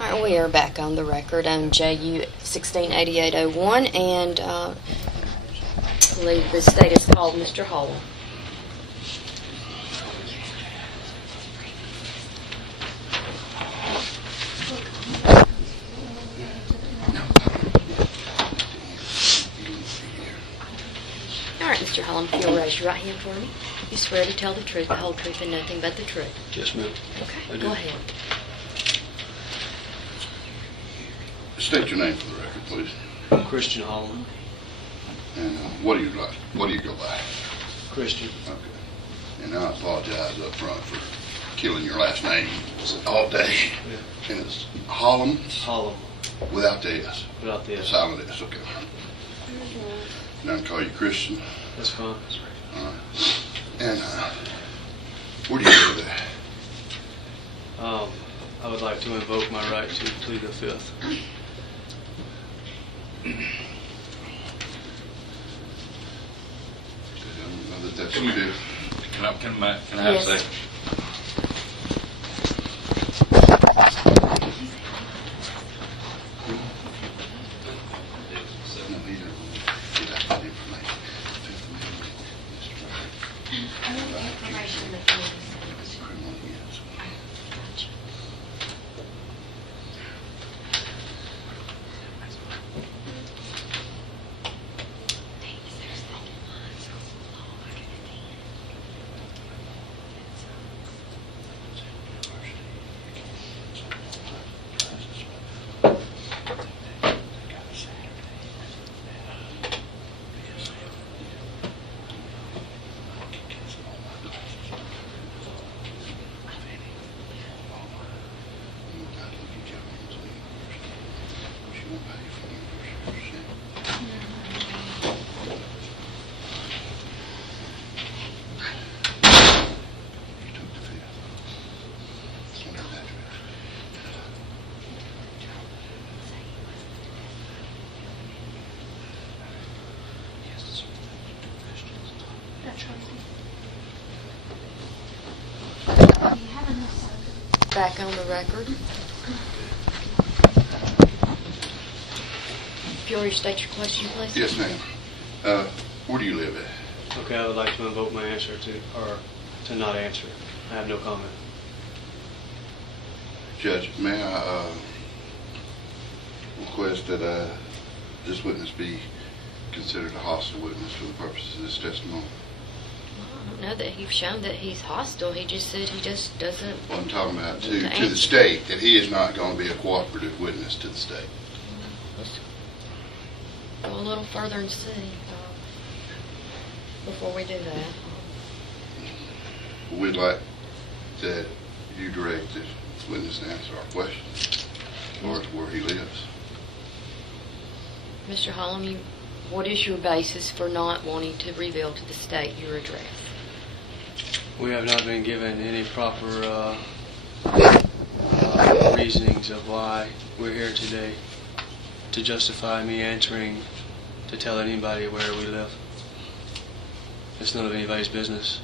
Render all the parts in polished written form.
All right, we are back on the record on JU 168801, and I believe the state is called Mr. Holm. All right, Mr. Holm, if you'll raise your right hand for me. You swear to tell the truth, the whole truth, and nothing but the truth. Yes, ma'am. Okay, go ahead. State your name for the record, please. Christian Holm. And what do you like? What do you go by? Christian. Okay. And I apologize up front for killing your last name all day. Yeah. And it's Holm Holm. without the S. Without the S. Silent S. Okay. Now I can call you Christian. That's fine. All right. And where do you live at? I would like to invoke my right to plead the fifth. That's what we do. Can I have a second? No, he doesn't get out that information. Criminal, yes. Back on the record. If you'll restate your question, please. Yes, ma'am. Where do you live at? Okay, I would like to invoke my answer to not answer. I have no comment. Judge, may I request that this witness be considered a hostile witness for the purposes of this testimony? I don't know that you've shown that he's hostile. He just said he just doesn't. Well, I'm talking about to the state, that he is not going to be a cooperative witness to the state. Let's go a little further and see before we do that. We'd like that you direct this witness to answer our questions as far as where he lives. Mr. Holm, what is your basis for not wanting to reveal to the state your address? We have not been given any proper reasonings of why we're here today to justify me answering to tell anybody where we live. It's none of anybody's business.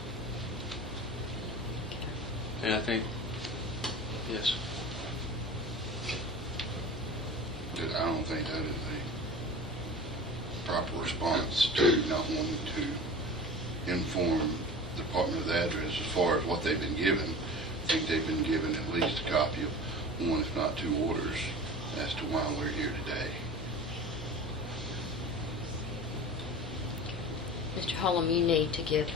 And I think, yes. I don't think that is a proper response to not wanting to inform the Department of the address as far as what they've been given. I think they've been given at least a copy of one, if not two, orders as to why we're here today. Mr. Holm, you need to give,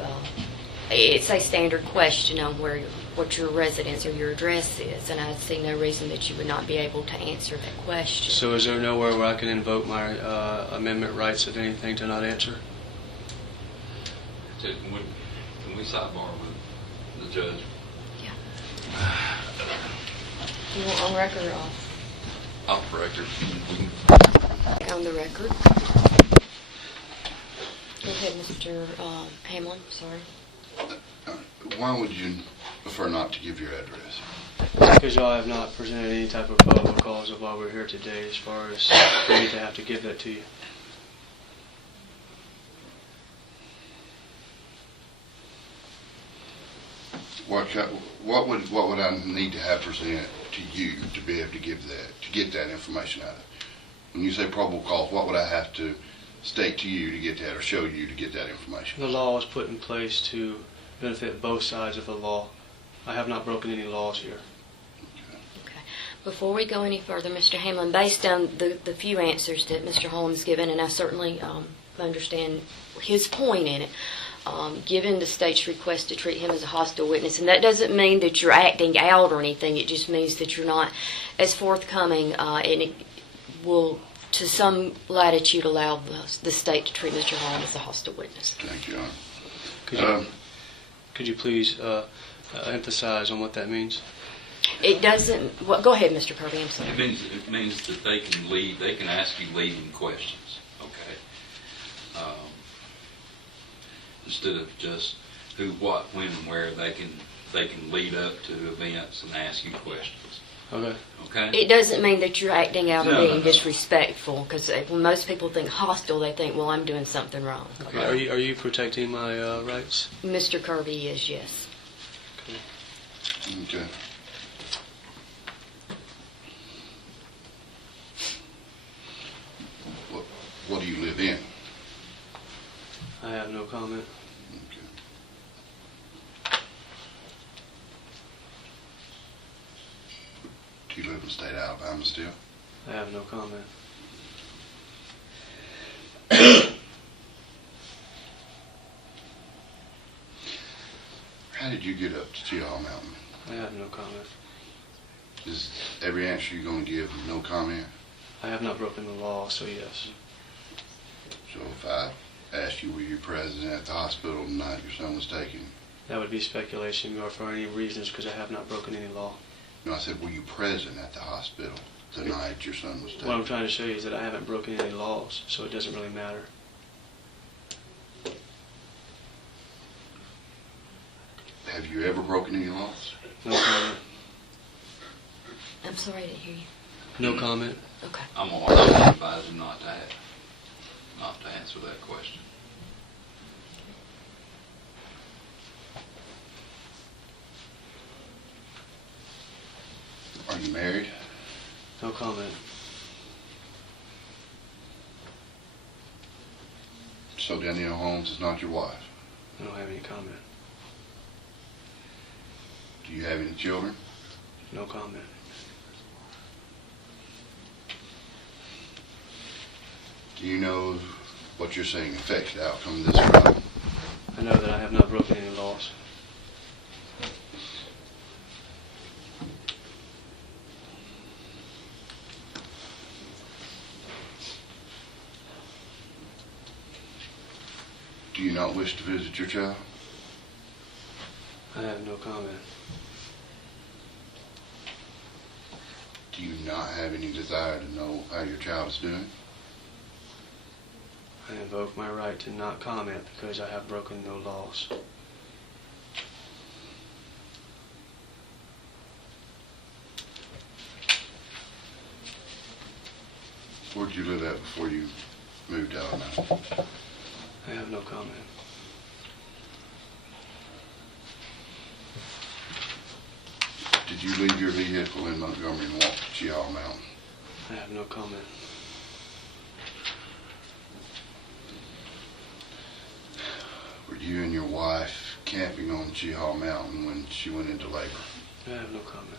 it's a standard question on what your residence or your address is, and I see no reason that you would not be able to answer that question. So is there nowhere where I can invoke my amendment rights of anything to not answer? Can we sidebar with the judge? Yeah. You want on record or off? Off record. On the record. Go ahead, Mr. Hamlin. Sorry. Why would you prefer not to give your address? Because y'all have not presented any type of probable cause of why we're here today as far as for me to have to give that to you. What would I need to have presented to you to be able to give that, to get that information out of it? When you say probable cause, what would I have to state to you to get that, or show you to get that information? The law was put in place to benefit both sides of the law. I have not broken any laws here. Okay. Before we go any further, Mr. Hamlin, based on the few answers that Mr. Holmes given, and I certainly understand his point in it, given the state's request to treat him as a hostile witness, and that doesn't mean that you're acting out or anything, it just means that you're not as forthcoming, and it will, to some latitude, allow the state to treat Mr. Holmes as a hostile witness. Thank you, Your Honor. Could you please emphasize on what that means? It doesn't, well, go ahead, Mr. Kirby, I'm sorry. It means that they can lead, they can ask you leading questions, okay? Instead of just who, what, when, and where, they can lead up to events and ask you questions. Okay. Okay? It doesn't mean that you're acting out or No, being no. disrespectful, because when most people think hostile, they think, well, I'm doing something wrong. Okay. Are you protecting my rights? Mr. Kirby is, yes. Okay. What do you live in? I have no comment. Okay. Do you live in the state of Alabama still? I have no comment. How did you get up to Chihuahua Mountain? I have no comment. Is every answer you're going to give no comment? I have not broken the law, so yes. So if I asked you, were you present at the hospital the night your son was taken? That would be speculation or for any reasons, because I have not broken any law. No, I said, were you present at the hospital the night your son was taken? What I'm trying to show you is that I haven't broken any laws, so it doesn't really matter. Have you ever broken any laws? No comment. I'm sorry I didn't hear you. No comment. Okay. I'm going to advise you not to answer that question. Are you married? No comment. So Danielle Holmes is not your wife. I don't have any comment. Do you have any children? No comment. Do you know what you're saying affects the outcome of this trial? I know that I have not broken any laws. Do you not wish to visit your child? I have no comment. Do you not have any desire to know how your child is doing? I invoke my right to not comment because I have broken no laws. Where did you live at before you moved out of Mountain? I have no comment. Did you leave your vehicle in Montgomery and walk to Chihuahua Mountain? I have no comment. Were you and your wife camping on Chihuahua Mountain when she went into labor? I have no comment.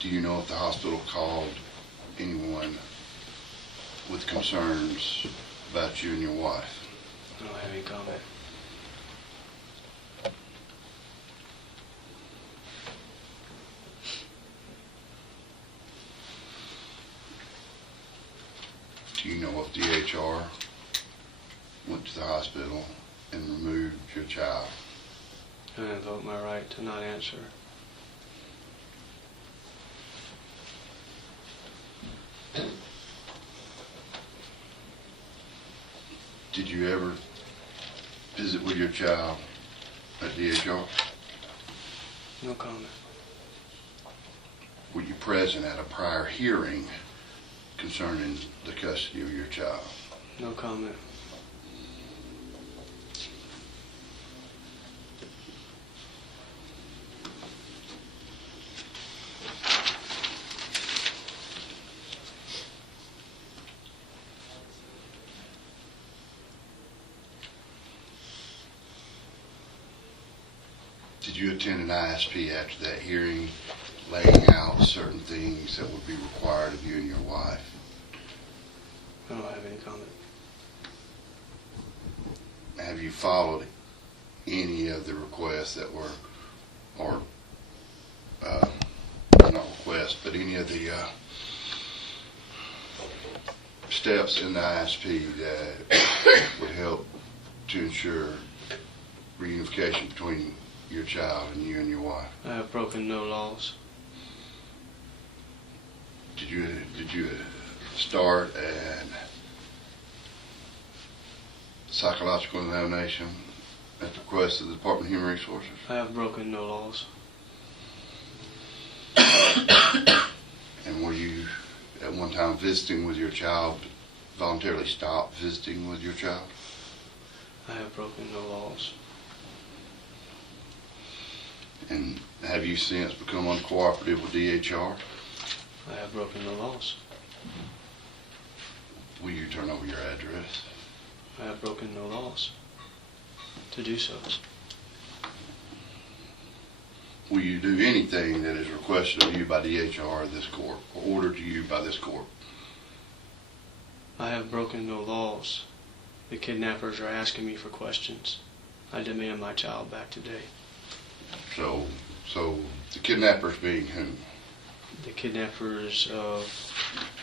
Do you know if the hospital called anyone with concerns about you and your wife? I don't have any comment. Do you know if DHR went to the hospital and removed your child? I invoke my right to not answer. Did you ever visit with your child at DHR? No comment. Were you present at a prior hearing concerning the custody of your child? No comment. Did you attend an ISP after that hearing, laying out certain things that would be required of you and your wife? I don't have any comment. Have you followed any of the requests that were, or not requests, but any of the steps in the ISP that would help to ensure reunification between your child and you and your wife? I have broken no laws. Did you start an psychological examination at the request of the Department of Human Resources? I have broken no laws. And were you at one time visiting with your child, voluntarily stopped visiting with your child? I have broken no laws. And have you since become uncooperative with DHR? I have broken no laws. Will you turn over your address? I have broken no laws to do so. Will you do anything that is requested of you by DHR or this court, or ordered to you by this court? I have broken no laws. The kidnappers are asking me for questions. I demand my child back today. So the kidnappers being whom? The kidnappers of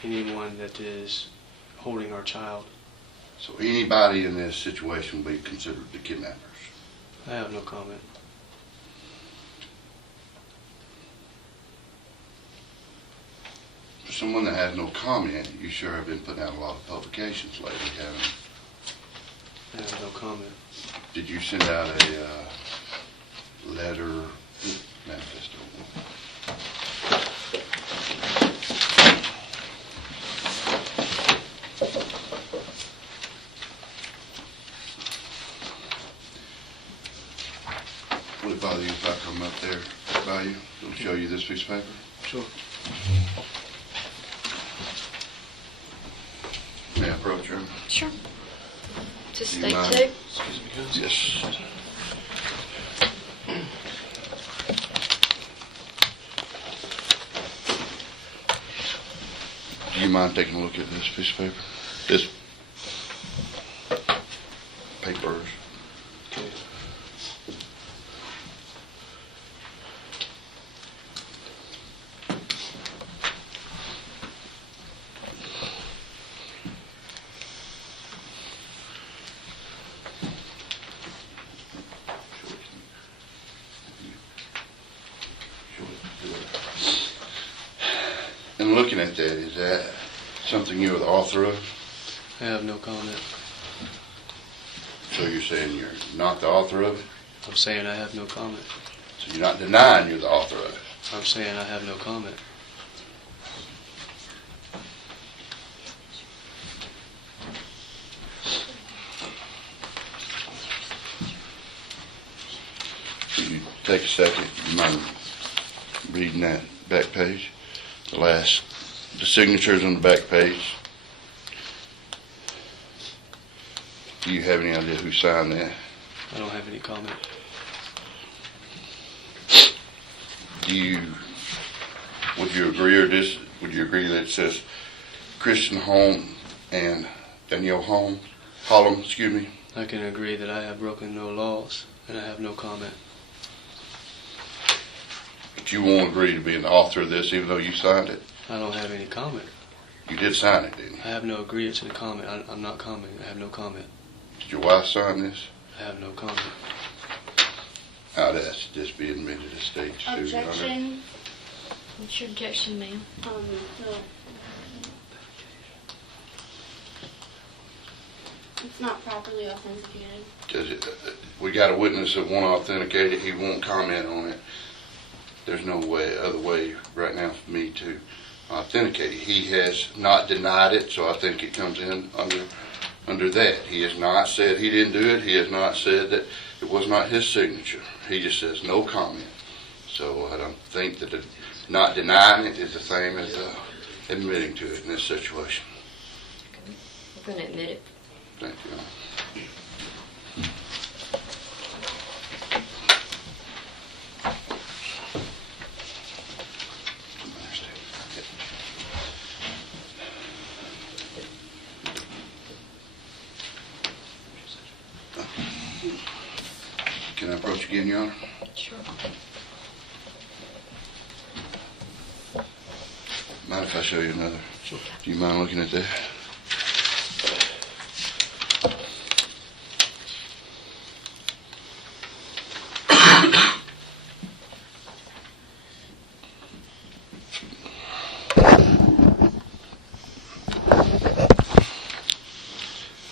anyone that is holding our child. So anybody in this situation will be considered the kidnappers. I have no comment. For someone that has no comment, you sure have been putting out a lot of publications lately, haven't you? I have no comment. Did you send out a letter, manifesto? Would it bother you if I come up there by you? It'll show you this piece of paper. Sure. May I approach her? Sure. Just Do stay you mind? two. Excuse me, guys. Yes. Do you mind taking a look at this piece of paper? This papers. Okay. And looking at that, is that something you're the author of? I have no comment. So you're saying you're not the author of it? I'm saying I have no comment. So you're not denying you're the author of it? I'm saying I have no comment. Can you take a second? You mind reading that back page? The signatures on the back page. Do you have any idea who signed that? I don't have any comment. Would you agree that it says Christian Holm and Danielle Holm, excuse me? I can agree that I have broken no laws, and I have no comment. But you won't agree to being the author of this even though you signed it? I don't have any comment. You did sign it, didn't you? I have no agreement to the comment. I'm not commenting. I have no comment. Did your wife sign this? I have no comment. I'd ask this be admitted as state to Your Honor. Objection. What's your objection, ma'am? No. It's not properly authenticated. We got a witness that won't authenticate it. He won't comment on it. There's no other way right now for me to authenticated. He has not denied it, so I think it comes in under that. He has not said he didn't do it. He has not said that it was not his signature. He just says no comment. So I don't think that not denying it is the same as admitting to it in this situation. We're going to admit it. Thank you. Can I approach again, Your Honor? Sure. Mind if I show you another? Sure. Do you mind looking at that?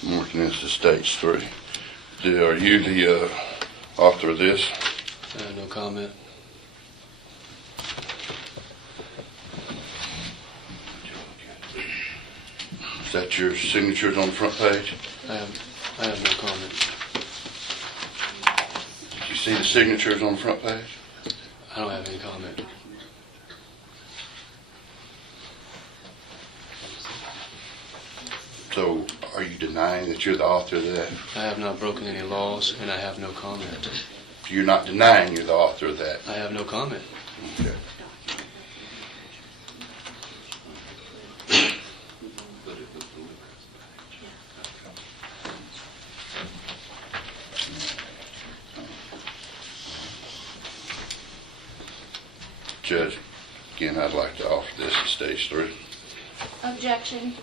I'm working this to stage 3. Are you the author of this? No comment. Is that your signatures on the front page? I have no comment. Did you see the signatures on the front page? I don't have any comment. So, are you denying that you're the author of that? I have not broken any laws, and I have no comment. You're not denying you're the author of that? I have no comment. Okay. Judge, again, I'd like to offer this at stage 3. Objection.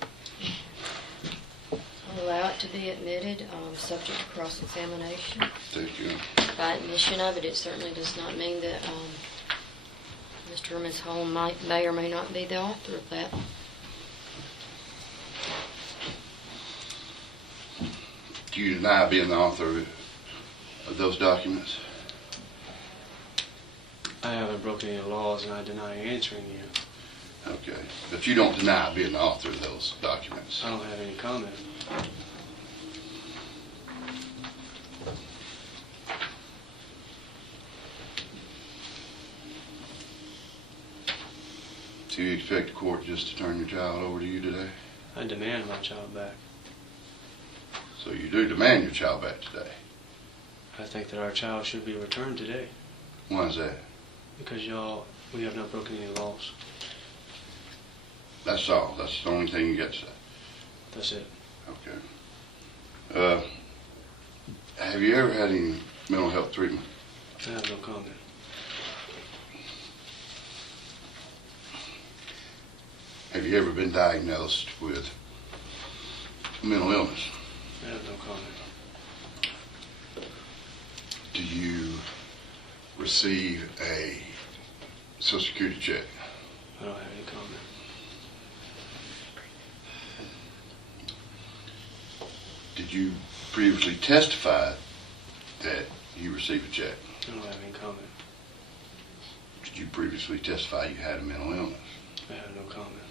I'll allow it to be admitted, subject to cross-examination. Thank you. By admission of it, it certainly does not mean that Mr. or Ms. Holm may or may not be the author of that. Do you deny being the author of those documents? I haven't broken any laws, and I deny answering you. Okay. But you don't deny being the author of those documents? I don't have any comment. Do you expect the court just to turn your child over to you today? I demand my child back. So you do demand your child back today? I think that our child should be returned today. Why is that? Because we have not broken any laws. That's all. That's the only thing you got to say? That's it. Okay. Have you ever had any mental health treatment? I have no comment. Have you ever been diagnosed with mental illness? I have no comment. Do you receive a Social Security check? I don't have any comment. Did you previously testify that you received a check? I don't have any comment. Did you previously testify you had a mental illness? I have no comment.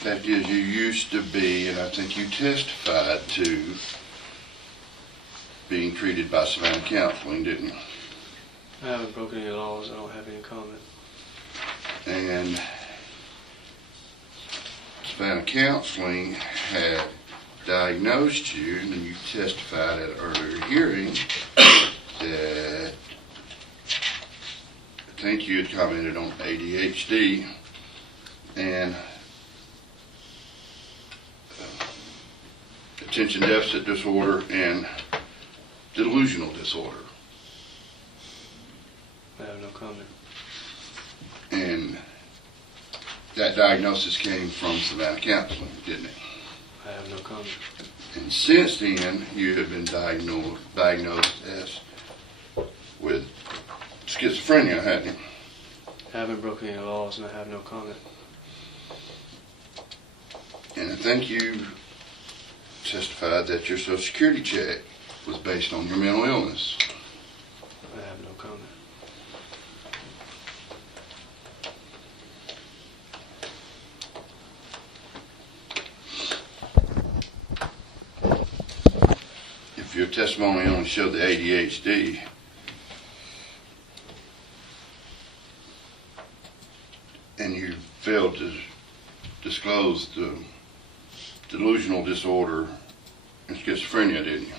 Fact is, you used to be, and I think you testified to, being treated by Savannah Counseling, didn't you? I haven't broken any laws. I don't have any comment. And Savannah Counseling had diagnosed you, and you testified at an earlier hearing that I think you had commented on ADHD and attention deficit disorder and delusional disorder. I have no comment. And that diagnosis came from Savannah Counseling, didn't it? I have no comment. And since then, you have been diagnosed as with schizophrenia, haven't you? I haven't broken any laws and I have no comment. And I think you testified that your Social Security check was based on your mental illness. I have no comment. If your testimony only showed the ADHD, and you failed to disclose the delusional disorder and schizophrenia, didn't you?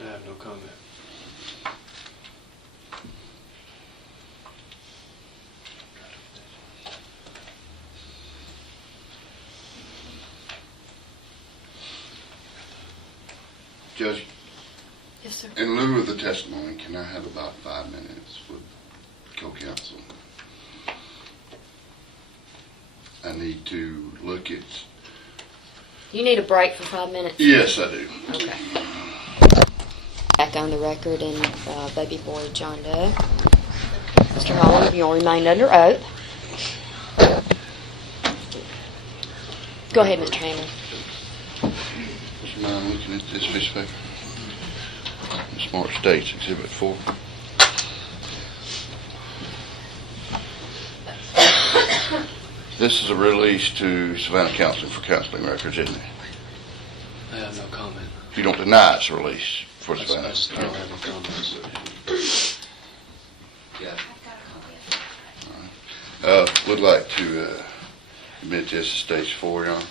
I have no comment. Judge, Yes, sir. in lieu of the testimony, can I have about 5 minutes with co-counsel? I need to look at... You need a break for 5 minutes? Yes, I do. Okay. Back on the record in baby boy John Doe. Mr. Holm, you'll remain under oath. Go ahead, Mr. Hamlin. Would you mind looking at this piece of paper? Smart States, Exhibit 4. This is a release to Savannah Counseling for counseling records, isn't it? I have no comment. You don't deny it's a release for Savannah. I don't have any comments. Yeah. Would like to admit this to Stage 4, Your Honor.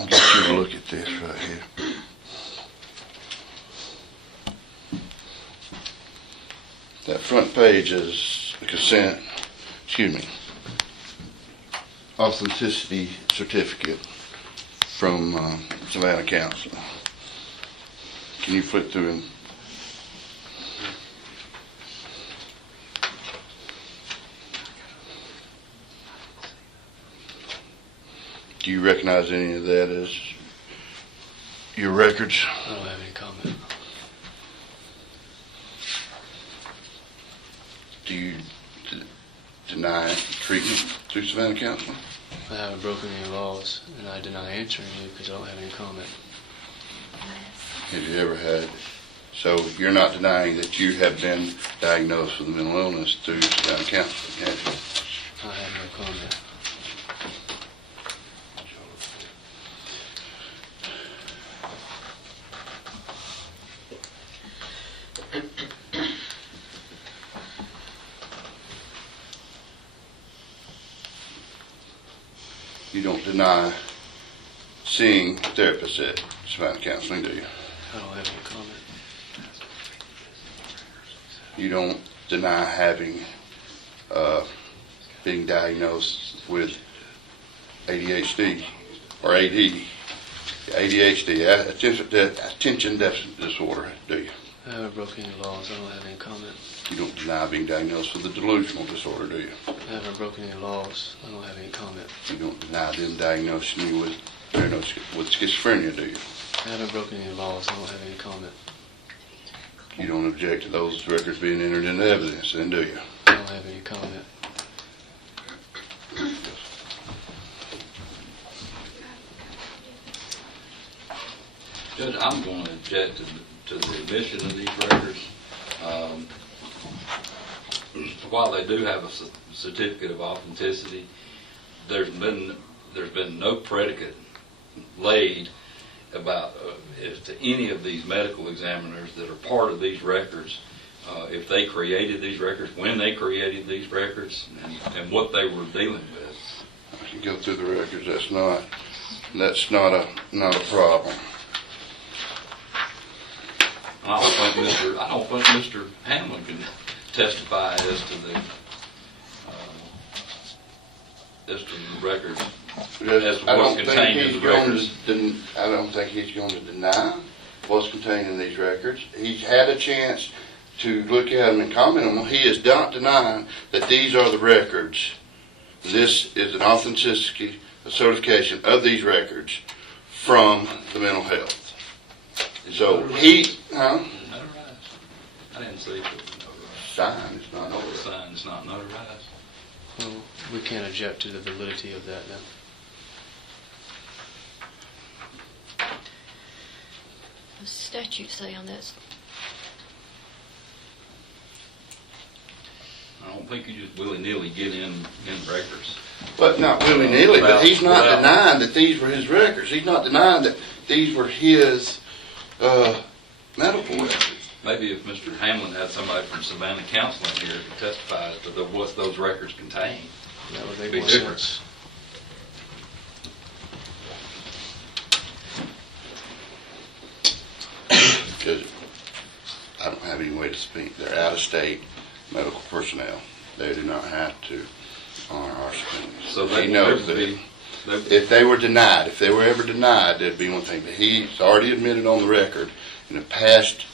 I'll get you to look at this right here. That front page is the consent, authenticity certificate from Savannah Council. Can you flip through and... Do you recognize any of that as your records? I don't have any comment. Do you deny treatment through Savannah Council? I haven't broken any laws, and I deny answering you because I don't have any comment. Have you ever had... So you're not denying that you have been diagnosed with a mental illness through Savannah Council, have you? I have no comment. You don't deny seeing therapists at Savannah Counseling, do you? I don't have any comment. You don't deny having, being diagnosed with ADHD or AD, ADHD, attention deficit disorder, do you? I haven't broken any laws. I don't have any comment. You don't deny being diagnosed with a delusional disorder, do you? I haven't broken any laws. I don't have any comment. You don't deny them diagnosing you with schizophrenia, do you? I haven't broken any laws. I don't have any comment. You don't object to those records being entered into evidence, then, do you? I don't have any comment. Judge, I'm going to object to the admission of these records. While they do have a certificate of authenticity, there's been no predicate laid about as to any of these medical examiners that are part of these records, if they created these records, when they created these records, and what they were dealing with. I can go through the records. That's not a problem. I don't think Mr. Hamlin can testify as to the records. As to what's contained in the records. I don't think he's going to deny what's contained in these records. He's had a chance to look at them and comment on them. He is not denying that these are the records. This is an authenticity, a certification of these records from the mental health. So he, Notarized. I didn't see it was notarized. Sign, it's not The over. sign is not notarized. Well, we can't object to the validity of that then. What does the statute say on this? I don't think you just willy-nilly get in records. But not willy-nilly, but he's not Without- denying that these were his records. He's not denying that these were his medical records. Maybe if Mr. Hamlin had somebody from Savannah Counseling here to testify as to what those records contain. That would make Big more difference. sense. Because I don't have any way to speak. They're out-of-state medical personnel. They do not have to honor our subpoenas. So He they knows would that. be, If they were denied, if they were ever denied, that'd be one thing. But he's already admitted on the record in a past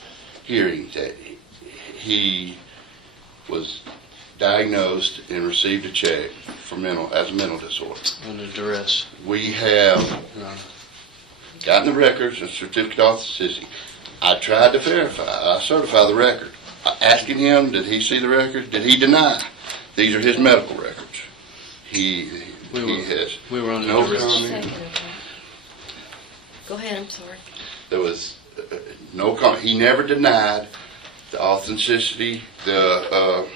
hearing that he was diagnosed and received a check for as a mental disorder. Under duress. We have Your Honor. gotten the records and certificate of authenticity. I tried to verify, certify the record. Asking him, did he see the record? Did he deny? These are his medical records. He has We were under no duress. Just a comment. second, okay. Go ahead, I'm sorry. There was no comment. He never denied the authenticity, lost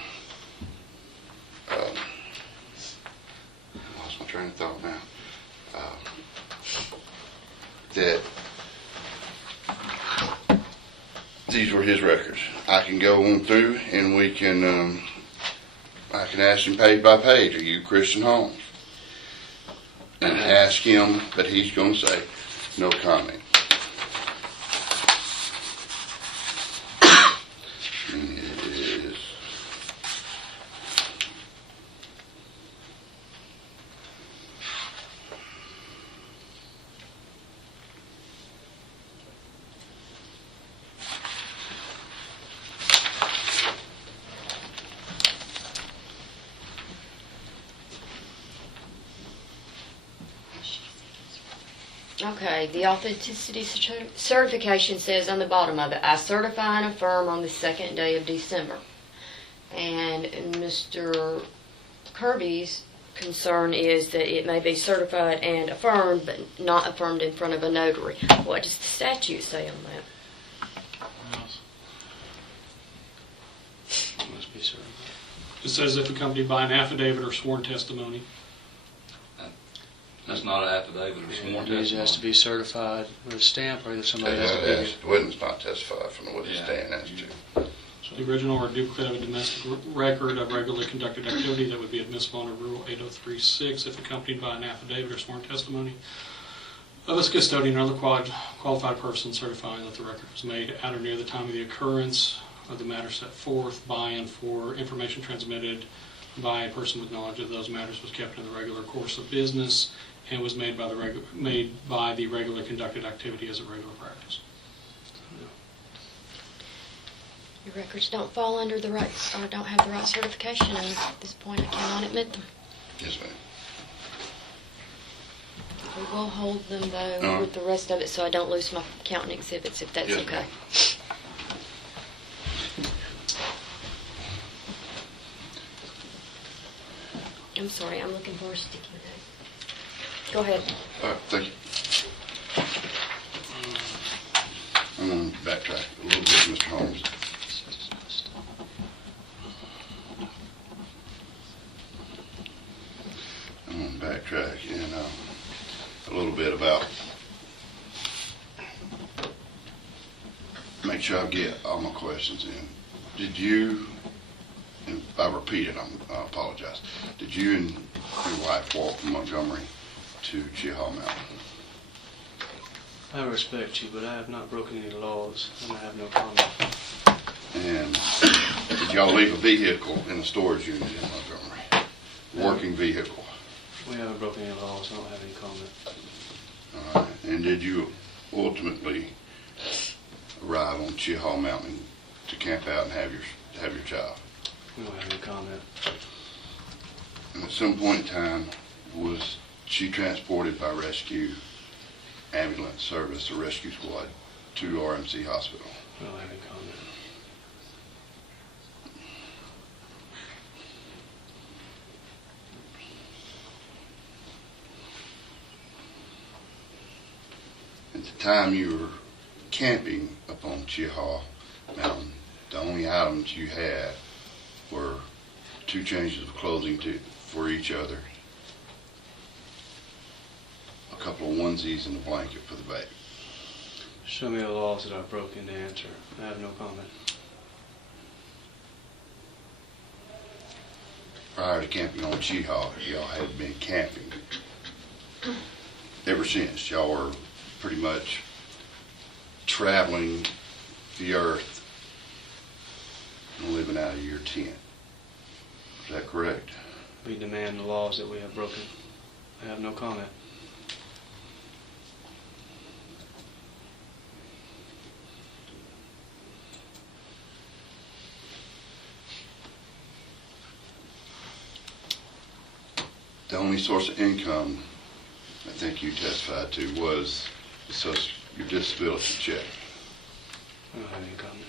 my train of thought now. That these were his records. I can go on through and we can, I can ask him page by page, are you Christian Holmes? And ask him, but he's going to say, no comment. It is. Okay, the authenticity certification says on the bottom of it, I certify and affirm on the 2nd day of December. And Mr. Kirby's concern is that it may be certified and affirmed, but not affirmed in front of a notary. What does the statute say on that? Must be certified. It says if accompanied by an affidavit or sworn testimony. that's not an affidavit or sworn It has to testimony. be certified with a stamp, or either somebody has to be here. The witness not testified from the witness Yeah. stand as to. The original or duplicate of a domestic record of regularly conducted activity that would be admissible under Rule 8036 if accompanied by an affidavit or sworn testimony of its custodian or other qualified person certifying that the record was made at or near the time of the occurrence of the matter set forth by and for information transmitted by a person with knowledge of those matters was kept in the regular course of business and was made by the regular conducted activity as a regular practice. Your records don't fall under the right, or don't have the right certification, and at this point I cannot admit them. Yes, ma'am. We will hold them though Uh-huh. with the rest of it so I don't lose my counting exhibits if that's Yes, okay. ma'am. I'm sorry, I'm looking for a sticky note. Go ahead. All right, thank you. I'm going to backtrack a little bit, Mr. Holmes. I'm going to backtrack and a little bit about, make sure I get all my questions in. Did you, and if I repeat it, I apologize. Did you and your wife walk from Montgomery to Chihal Mountain? I respect you, but I have not broken any laws, and I have no comment. And did y'all leave a vehicle in a storage unit in Montgomery? Working vehicle. We haven't broken any laws, I don't have any comment. All right. And did you ultimately arrive on Chihal Mountain to camp out and have your child. We don't have any comment. And at some point in time, was she transported by rescue ambulance service or rescue squad to RMC Hospital? We don't have any comment. At the time you were camping up on Chihaw Mountain, the only items you had were 2 changes of clothing for each other, a couple of onesies and a blanket for the baby. Show me the laws that I've broken to answer. I have no comment. Prior to camping on Chihaw, y'all had been camping. Ever since, y'all were pretty much traveling the earth and living out of your tent. Is that correct? We demand the laws that we have broken. I have no comment. The only source of income I think you testified to was your disability check. I don't have any comment.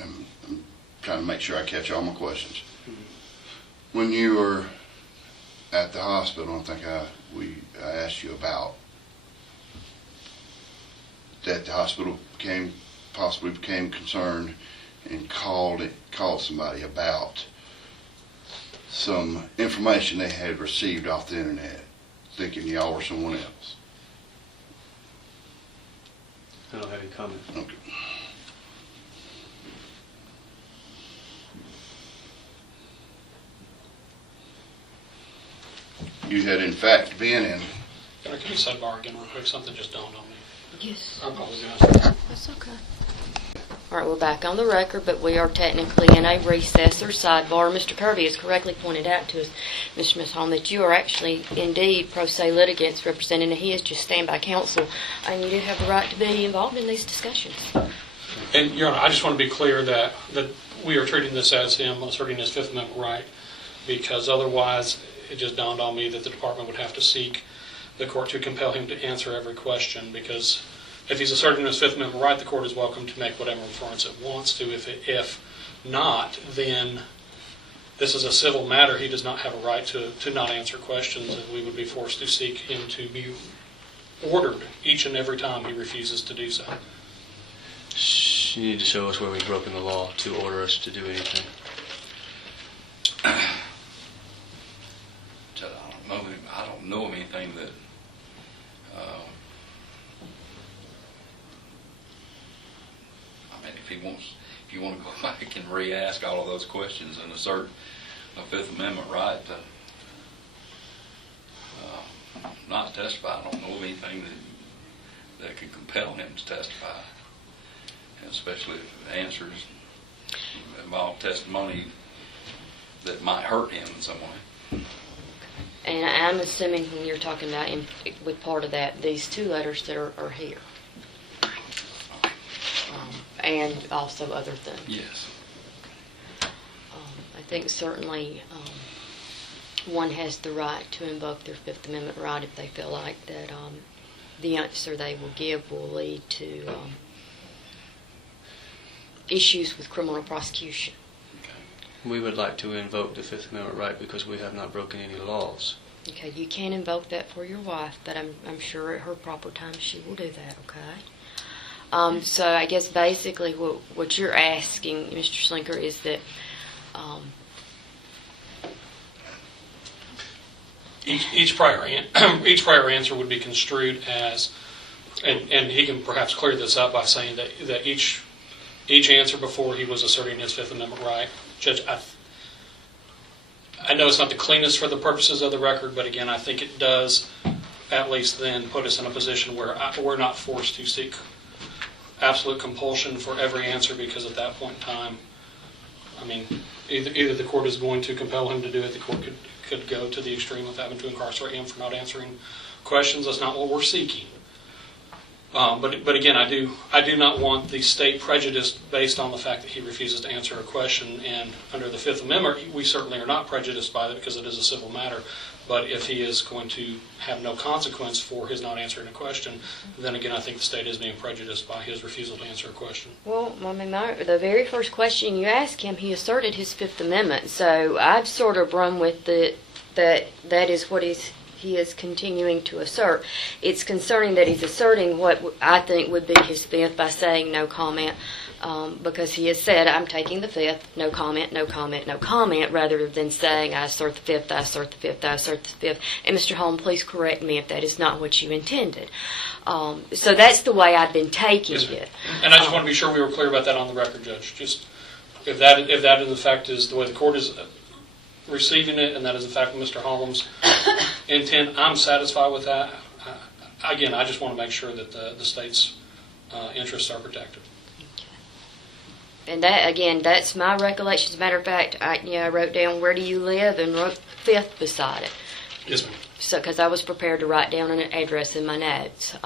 I'm trying to make sure I catch all my questions. When you were at the hospital, I think I asked you about that the hospital possibly became concerned and called somebody about some information they had received off the internet, thinking y'all were someone else. I don't have any comment. Okay. You had in fact been in. Can I sidebar again real quick? Something just dawned on me. Yes. I apologize. That's okay. All right, we're back on the record, but we are technically in a recess or sidebar. Mr. Kirby has correctly pointed out to us, Mr. Ms. Holm, that you are actually indeed pro se litigants representing, and he is just standby counsel, and you do have the right to be involved in these discussions. And, Your Honor, I just want to be clear that we are treating this as him asserting his Fifth Amendment right, because otherwise it just dawned on me that the department would have to seek the court to compel him to answer every question, because if he's asserting his Fifth Amendment right, the court is welcome to make whatever inference it wants to. If not, then this is a civil matter. He does not have a right to not answer questions, and we would be forced to seek him to be ordered each and every time he refuses to do so. You need to show us where we've broken the law to order us to do anything. I don't know of anything that if you want to go back and re-ask all of those questions and assert a Fifth Amendment right to not testify, I don't know of anything that could compel him to testify, and especially if answers involve testimony that might hurt him in some way. And I'm assuming when you're talking about, with part of that, these 2 letters that are here. And also other things. Yes. I think certainly one has the right to invoke their Fifth Amendment right if they feel like that the answer they will give will lead to issues with criminal prosecution. We would like to invoke the Fifth Amendment right because we have not broken any laws. Okay, you can invoke that for your wife, but I'm sure at her proper time she will do that, okay? So I guess basically what you're asking, Mr. Slinker, is that each prior answer would be construed as, and he can perhaps clear this up by saying that each I know it's not the cleanest for the purposes of the record, but again, I think it does at least then put us in a position where we're not forced to seek absolute compulsion for every answer, because at that point in time, I mean, either the court is going to compel him to do it, the court could go to the extreme of having to incarcerate him for not answering questions. That's not what we're seeking. But again, I do not want the state prejudiced based on the fact that he refuses to answer a question. And under the Fifth Amendment, we certainly are not prejudiced by that because it is a civil matter. But if he is going to have no consequence for his not answering a question, then again, I think the state is being prejudiced by his refusal to answer a question. Well, I mean, the very first question you asked him, he asserted his Fifth Amendment. So I've sort of run with that is what he is continuing to assert. It's concerning that he's asserting what I think would be his Fifth by saying no comment, because he has said, I'm taking the Fifth, no comment, no comment, no comment, rather than saying, I assert the Fifth, I assert the Fifth, I assert the Fifth. And Mr. Holm, please correct me if that is not what you intended. So that's the way I've been taking it. And I just want to be sure we were clear about that on the record, Judge. Just if that in fact is the way the court is receiving it, and that is in fact Mr. Holm's intent, I'm satisfied with that. Again, I just want to make sure that the state's interests are protected. And that, again, that's my recollection. As a matter of fact, I wrote down, where do you live, and wrote Fifth beside it. Yes, ma'am. So, because I was prepared to write down an address in my notes.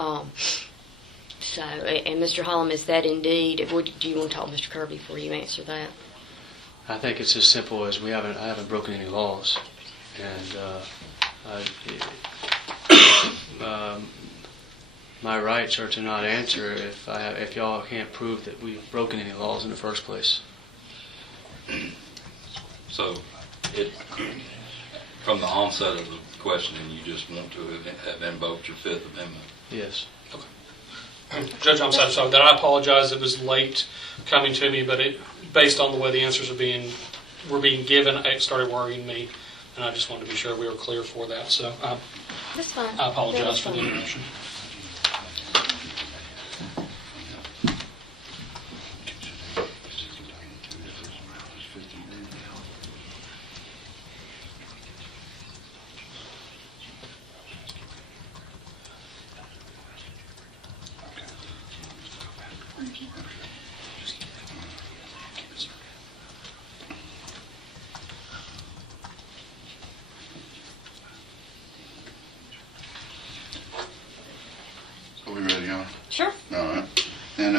So, and Mr. Holm, is that indeed, do you want to talk to Mr. Kirby before you answer that? I think it's as simple as I haven't broken any laws, and my rights are to not answer if y'all can't prove that we've broken any laws in the first place. So, from the onset of the questioning, you just want to have invoked your Fifth Amendment? Yes. Okay. Judge, I'm satisfied with that. I apologize. It was late coming to me, but based on the way the answers were being given, it started worrying me, and I just wanted to be sure we were clear for that. So That's fine. I apologize for the interruption. Are we ready, John? Sure. All right. And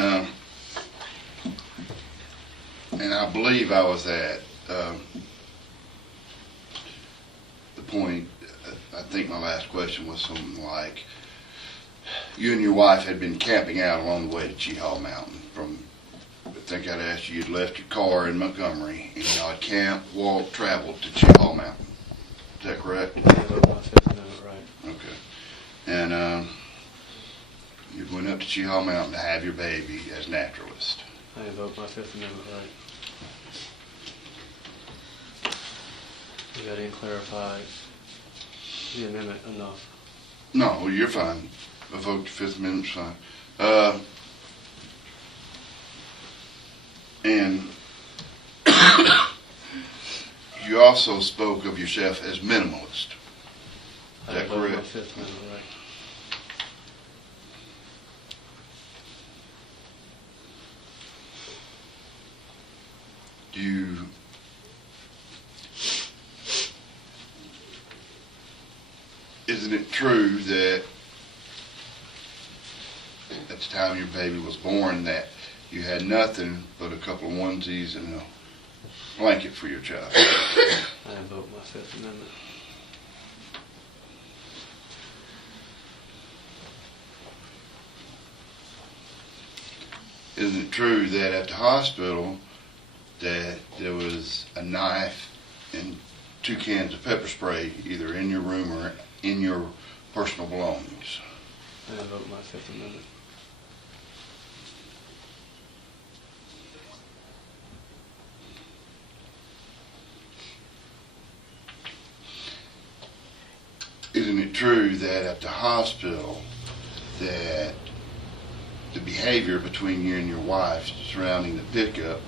I believe I was at the point, I think my last question was something like, you and your wife had been camping out along the way to Cheehaw Mountain. I think I'd asked you'd left your car in Montgomery, and y'all had camped, walked, traveled to Cheehaw Mountain. Is that correct? I invoke my Fifth Amendment right. Okay. And you went up to Cheehaw Mountain to have your baby as naturalist. I invoke my Fifth Amendment right. I didn't clarify the amendment enough. No, well, you're fine. Invoke your Fifth Amendment's fine. And you also spoke of yourself as minimalist. Is I that invoke my correct? Fifth Amendment right. Isn't it true that at the time your baby was born that you had nothing but a couple of onesies and a blanket for your child? I invoke my Fifth Amendment. Isn't it true that at the hospital that there was a knife and 2 cans of pepper spray either in your room or in your personal belongings? I invoke my Fifth Amendment. Isn't it true that at the hospital that the behavior between you and your wife surrounding the pickup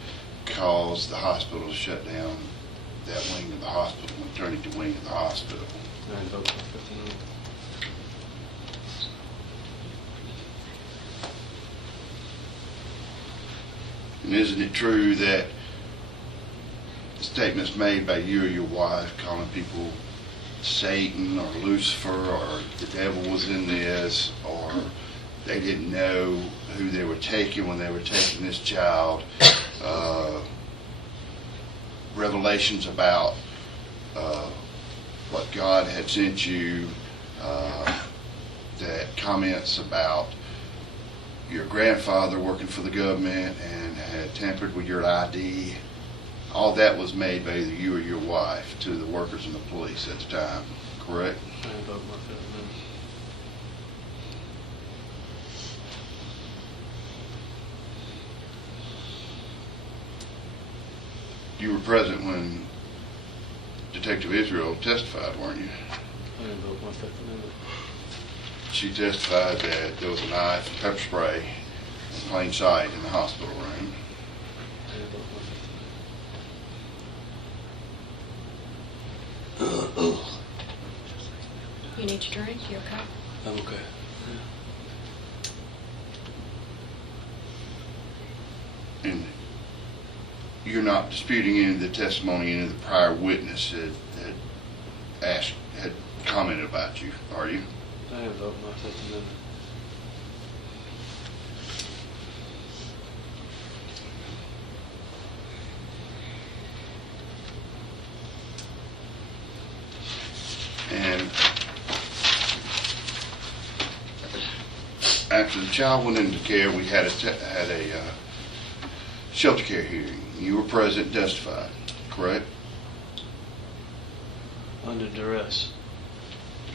caused the hospital to shut down that wing of the hospital, maternity wing of the hospital. I invoke my Fifth Amendment. And isn't it true that statements made by you or your wife calling people Satan or Lucifer or the devil was in this, or they didn't know who they were taking when they were taking this child, revelations about what God had sent you, that comments about your grandfather working for the government and had tampered with your ID, all that was made by either you or your wife to the workers and the police at the time, correct? I invoke my Fifth Amendment. You were present when Detective Israel testified, weren't you? I invoke my Fifth Amendment. She testified that there was a knife and pepper spray in plain sight in the hospital room. I invoke my Fifth Amendment. You need your drink? You okay? I'm okay. And you're not disputing any of the testimony any of the prior witness had commented about you, are you? I invoke my Fifth Amendment. And after the child went into care, we had a shelter care hearing. You were present, testified, correct? Under duress.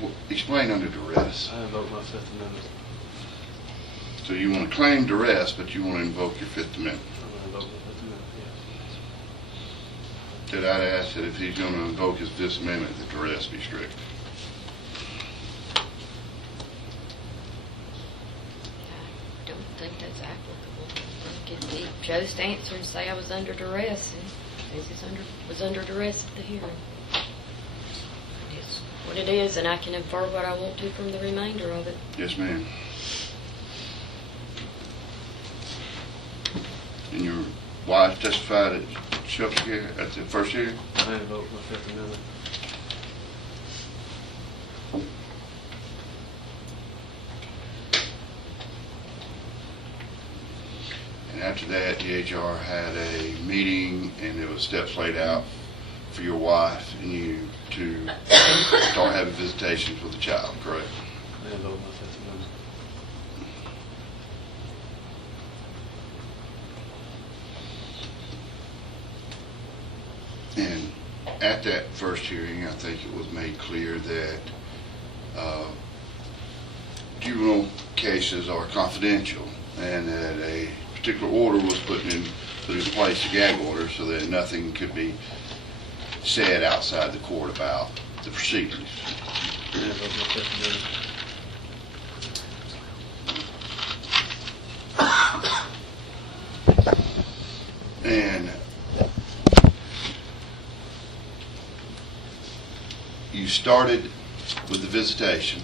Well, explain under duress. I invoke my Fifth Amendment. So you want to claim duress, but you want to invoke your Fifth Amendment. I'm going to invoke my Fifth Amendment, yes. Did I ask that if he's going to invoke his Fifth Amendment, that duress be strict? I don't think that's applicable. I think if he chose to answer and say I was under duress, and he was under duress at the hearing. It's what it is, and I can infer what I want to from the remainder of it. Yes, ma'am. And your wife testified at shelter care at the first hearing? I invoke my Fifth Amendment. And after that, DHR had a meeting, and there was steps laid out for your wife and you to start having visitations with the child, correct? I invoke my Fifth Amendment. And at that first hearing, I think it was made clear that juvenile cases are confidential, and that a particular order was put in place, a gag order, so that nothing could be said outside the court about the proceedings. I invoke my Fifth Amendment. And you started with the visitation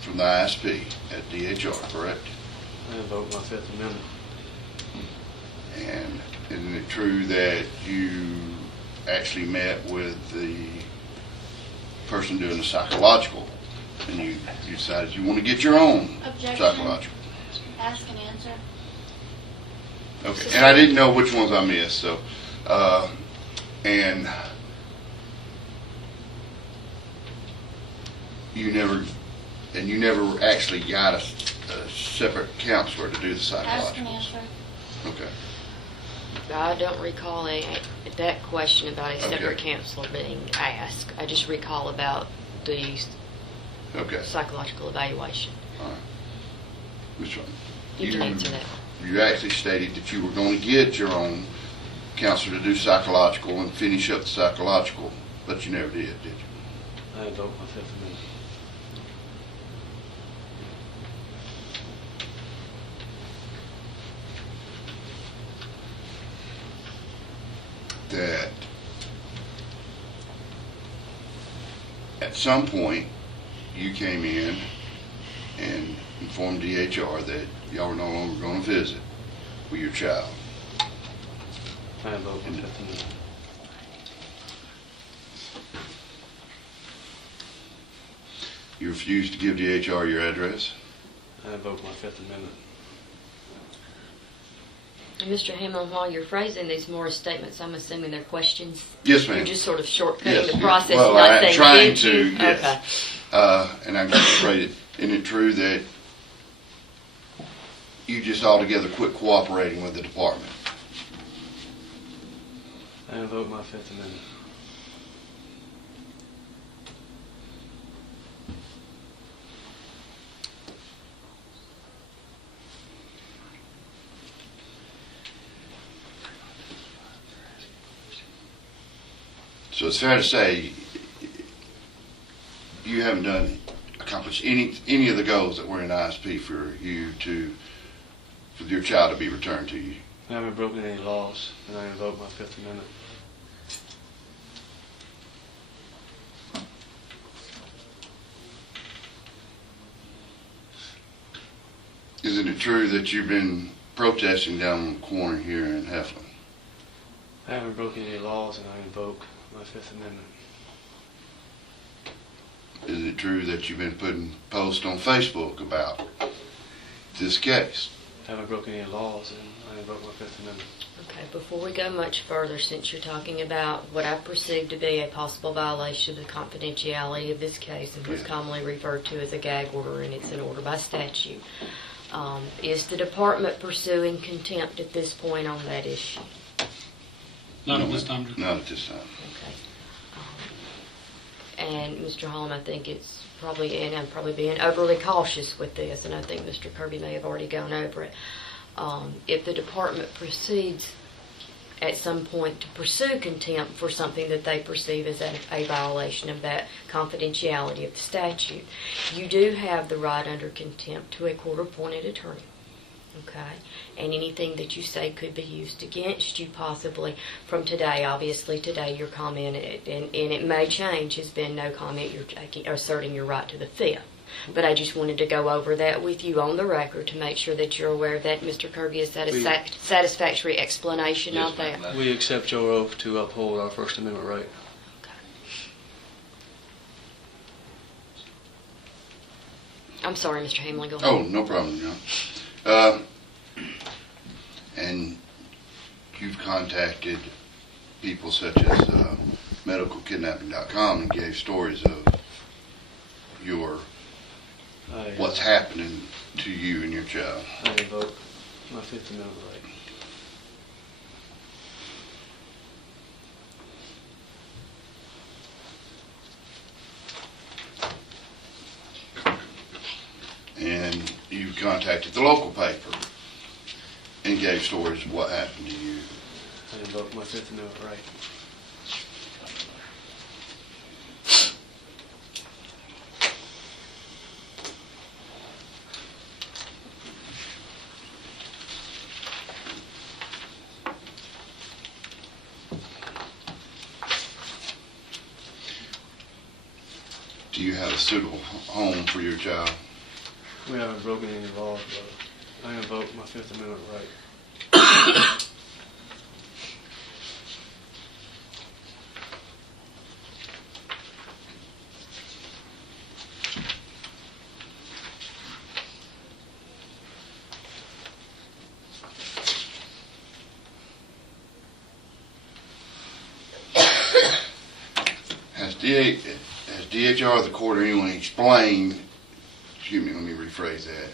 from the ISP at DHR, correct? I invoke my Fifth Amendment. And isn't it true that you actually met with the person doing the psychological, and you decided you want to get your own Objection. psychological? Ask and answer. Okay, and I didn't know which ones I missed, so, and you never actually got a separate counselor to do the Ask and psychological. answer. Okay. I don't recall that question about a separate Okay. counselor being asked. I just recall about the Okay. psychological evaluation. All right. Which one? You can answer that. You actually stated that you were going to get your own counselor to do psychological and finish up the psychological, but you never did you? I invoke my Fifth Amendment. That at some point, you came in and informed DHR that y'all were no longer going to visit with your child. I invoke my Fifth Amendment. You refused to give DHR your address. I invoke my Fifth Amendment. And Mr. Hamlin, while you're phrasing these more as statements, I'm assuming they're questions. Yes, ma'am. You're just sort of shortcutting Yes, the yes. process, Well, not I'm saying trying did you? to, yes. And I'm just afraid, isn't it true that you just altogether quit cooperating with the department? I invoke my Fifth Amendment. So it's fair to say you haven't accomplished any of the goals that were in ISP for your child to be returned to you. I haven't broken any laws, and I invoke my Fifth Amendment. Isn't it true that you've been protesting down the corner here in Heflin? I haven't broken any laws, and I invoke my Fifth Amendment. Is it true that you've been putting posts on Facebook about this case? I haven't broken any laws, and I invoke my Fifth Amendment. Okay, before we go much further, since you're talking about what I perceive to be a possible violation of the confidentiality of this case, and what's Yeah. commonly referred to as a gag order, and it's an order by statute, is the department pursuing contempt at this point on that issue? Not at this time. Not at this time. Okay. And Mr. Holm, I think it's probably, and I'm probably being overly cautious with this, and I think Mr. Kirby may have already gone over it. If the department proceeds at some point to pursue contempt for something that they perceive as a violation of that confidentiality of the statute, you do have the right under contempt to a court-appointed attorney. Okay, and anything that you say could be used against you possibly from today. Obviously today your comment, and it may change, has been no comment, you're asserting your right to the Fifth. But I just wanted to go over that with you on the record to make sure that you're aware that Mr. Kirby has satisfactory explanation Yes, of that. ma'am. We accept your oath to uphold our First Amendment right. Okay. I'm sorry, Mr. Hamlin, go ahead. Oh, no problem, John. And you've contacted people such as medicalkidnapping.com and gave stories of what's happening to you and your child. I invoke my Fifth Amendment right. And you contacted the local paper and gave stories of what happened to you. I invoke my Fifth Amendment right. Do you have a suitable home for your child? We haven't broken any laws, but I invoke my Fifth Amendment right. Has DHR, the court, or anyone explained, excuse me, let me rephrase that.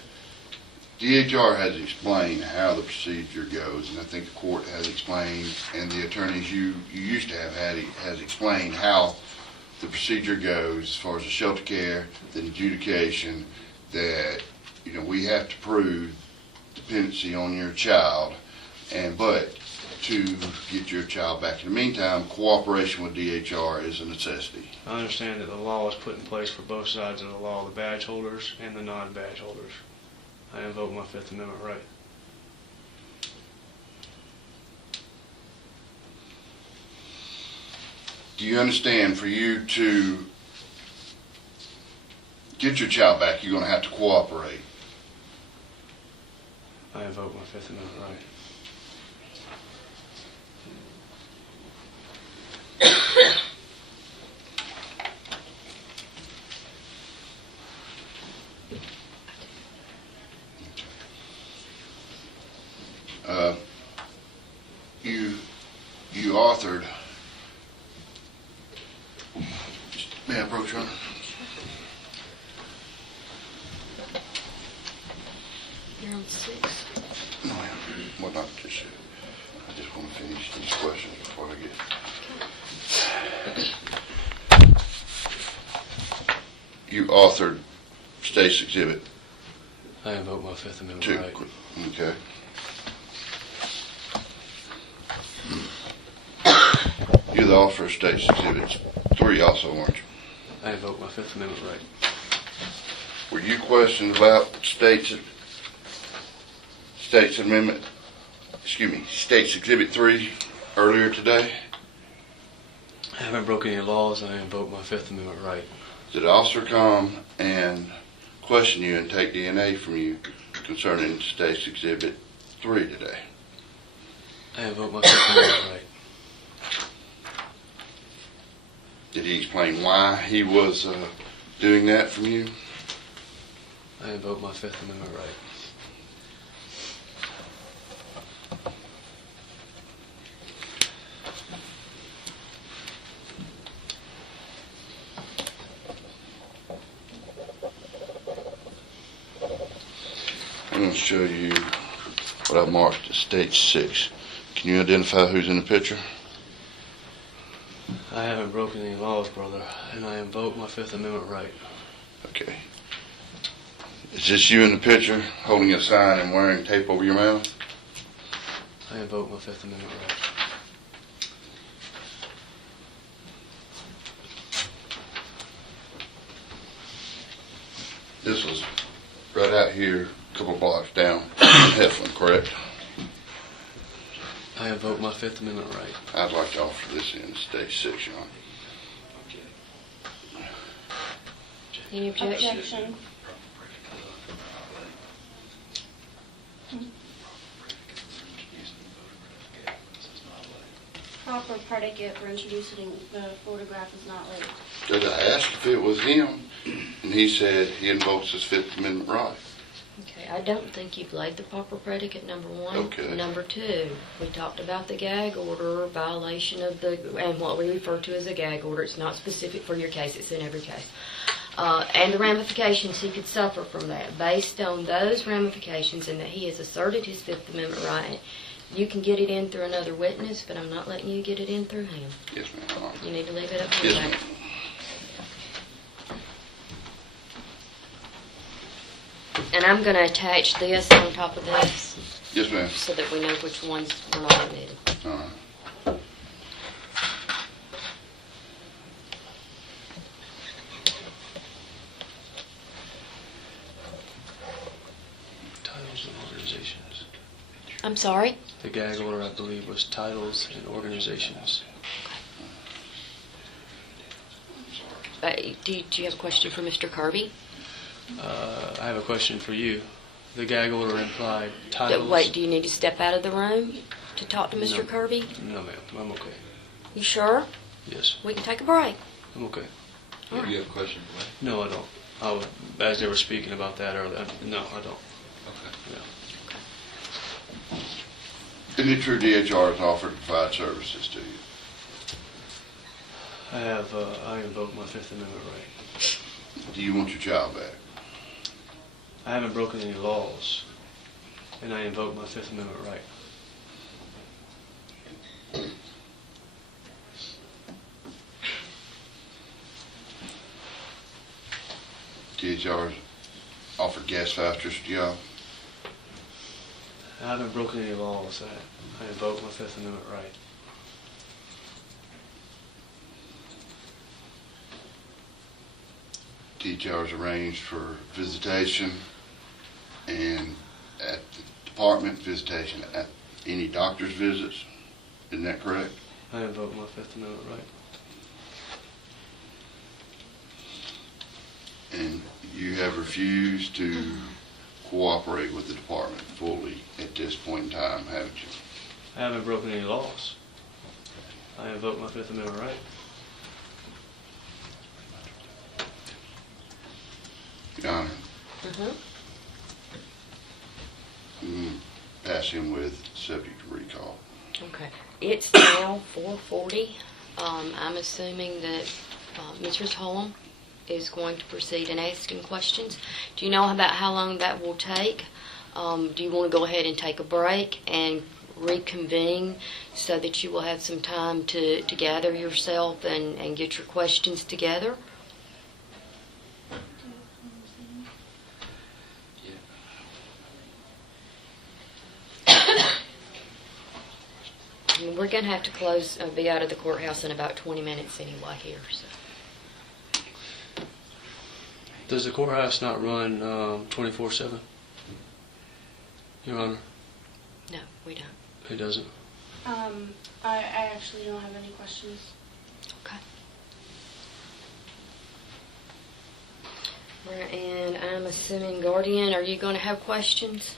DHR has explained how the procedure goes, and I think the court has explained, and the attorneys you used to have has explained how the procedure goes as far as the shelter care, the adjudication, that, you know, we have to prove dependency on your child, but to get your child back. In the meantime, cooperation with DHR is a necessity. I understand that the law is put in place for both sides of the law, the badge holders and the non-badge holders. I invoke my Fifth Amendment right. Do you understand, for you to get your child back, you're gonna have to cooperate. I invoke my Fifth Amendment right. You authored. May I approach, Your Honor? You're on 6. No, ma'am. Well, not just yet. I just want to finish these questions before I get. You authored State's Exhibit I invoke my Fifth Amendment 2. right. Okay. You're the author of State's Exhibit 3 also, weren't you? I invoke my Fifth Amendment right. Were you questioned about State's Amendment, State's Exhibit 3 earlier today? I haven't broken any laws, and I invoke my Fifth Amendment right. Did an officer come and question you and take DNA from you concerning State's Exhibit 3 today? I invoke my Fifth Amendment right. Did he explain why he was doing that from you? I invoke my Fifth Amendment right. I'm going to show you what I marked as Stage 6. Can you identify who's in the picture? I haven't broken any laws, brother, and I invoke my Fifth Amendment right. Okay. Is this you in the picture, holding a sign and wearing tape over your mouth? I invoke my Fifth Amendment right. This was right out here, a couple blocks down in Heflin, correct? I invoke my Fifth Amendment right. I'd like to offer this in Stage 6, Your Honor. Any objection? Objection. Proper predicate for introducing the photograph is not laid. Judge, I asked if it was him, and he said he invokes his Fifth Amendment right. Okay, I don't think you've laid the proper predicate, number 1. Okay. Number 2, we talked about the gag order, violation of and what we refer to as a gag order. It's not specific for your case, it's in every case. And the ramifications he could suffer from that. Based on those ramifications and that he has asserted his Fifth Amendment right, you can get it in through another witness, but I'm not letting you get it in through him. Yes, ma'am. You need to leave it up to Yes, him. ma'am. And I'm going to attach this on top of this Yes, ma'am. so that we know which ones were not admitted. All right. Titles and organizations. I'm sorry? The gag order, I believe, was titles and organizations. Do you have a question for Mr. Kirby? I have a question for you. The gag order implied titles. Wait, do you need to step out of the room to talk to Mr. No. Kirby? No, ma'am. I'm okay. You sure? Yes, We can take a break. I'm okay. Do you have a question for me? No, I don't. As they were speaking about that earlier, no, I don't. Okay. No. Isn't it true DHR has offered to provide services to you? I invoke my Fifth Amendment right. Do you want your child back? I haven't broken any laws, and I invoke my Fifth Amendment right. DHR's offered gas vouchers to y'all? I haven't broken any laws. I invoke my Fifth Amendment right. DHR's arranged for visitation and at the department visitation at any doctor's visits. Isn't that correct? I invoke my Fifth Amendment right. And you have refused to cooperate with the department fully at this point in time, haven't you? I haven't broken any laws. I invoked my Fifth Amendment right. Your Honor, Mm-hmm. pass him with subject to recall. Okay. It's now 4:40. I'm assuming that Mrs. Holm is going to proceed in asking questions. Do you know about how long that will take? Do you want to go ahead and take a break and reconvene so that you will have some time to gather yourself and get your questions together? I mean, we're going to have to close, be out of the courthouse in about 20 minutes anyway here. So. Does the courthouse not run 24/7? Your Honor, No, we don't. it doesn't. I actually don't have any questions. Okay. Right, and I'm assuming, Guardian, are you going to have questions?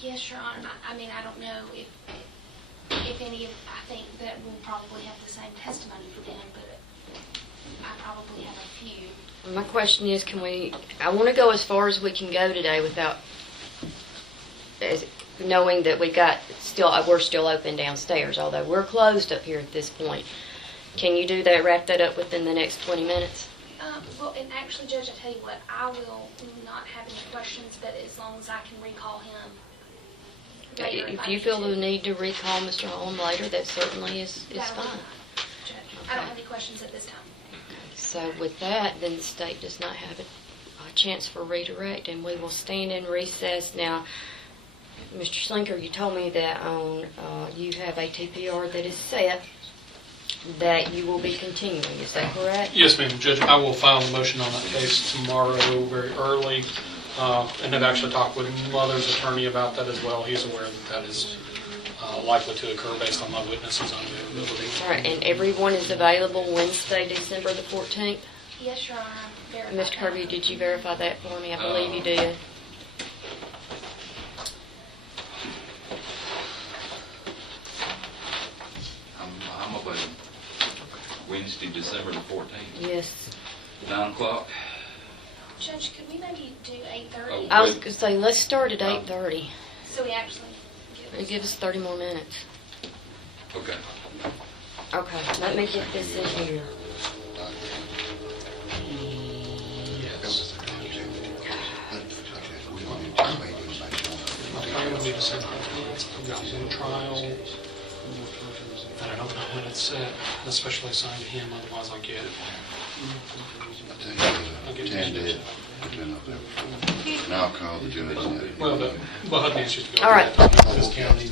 Yes, Your Honor. I mean, I don't know if any of, I think that we'll probably have the same testimony for them, but I probably have a few. My question is, I want to go as far as we can go today without knowing that we're still open downstairs, although we're closed up here at this point. Can you do that, wrap that up within the next 20 minutes? Well, and actually, Judge, I tell you what, I will not have any questions, but as long as I can recall him later. If I you need feel to. the need to recall Mr. Holm later, that certainly is That would be fine. Judge. I don't have any questions at this time. So with that, then the state does not have a chance for redirect, and we will stand in recess. Now, Mr. Slinker, you told me that you have a TPR that is set, that you will be continuing. Is that correct? Yes, ma'am. Judge, I will file a motion on that case tomorrow very early. And I've actually talked with Mother's attorney about that as well. He's aware that that is likely to occur based on my witnesses' unavailability. All right, and everyone is available Wednesday, December the 14th? Yes, Your Honor. I'm Mr. Kirby, did you verify that for me? I believe you did. I'm available. Wednesday, December the 14th, Yes. 9 o'clock. Judge, could we maybe do 8:30? Oh. I was going to say, let's start at 8:30. So we actually It'll give us 30 more minutes. Okay. Okay, let me get this in here. Yes. We don't need to wait My plan would be to send I've got one trial, and I don't know when it's set, especially assigned to him, otherwise I'll get it. I'll get 10 it. days. I've been up there before. Now I'll call the judge. Well, but HUD needs you to go. All right. This county.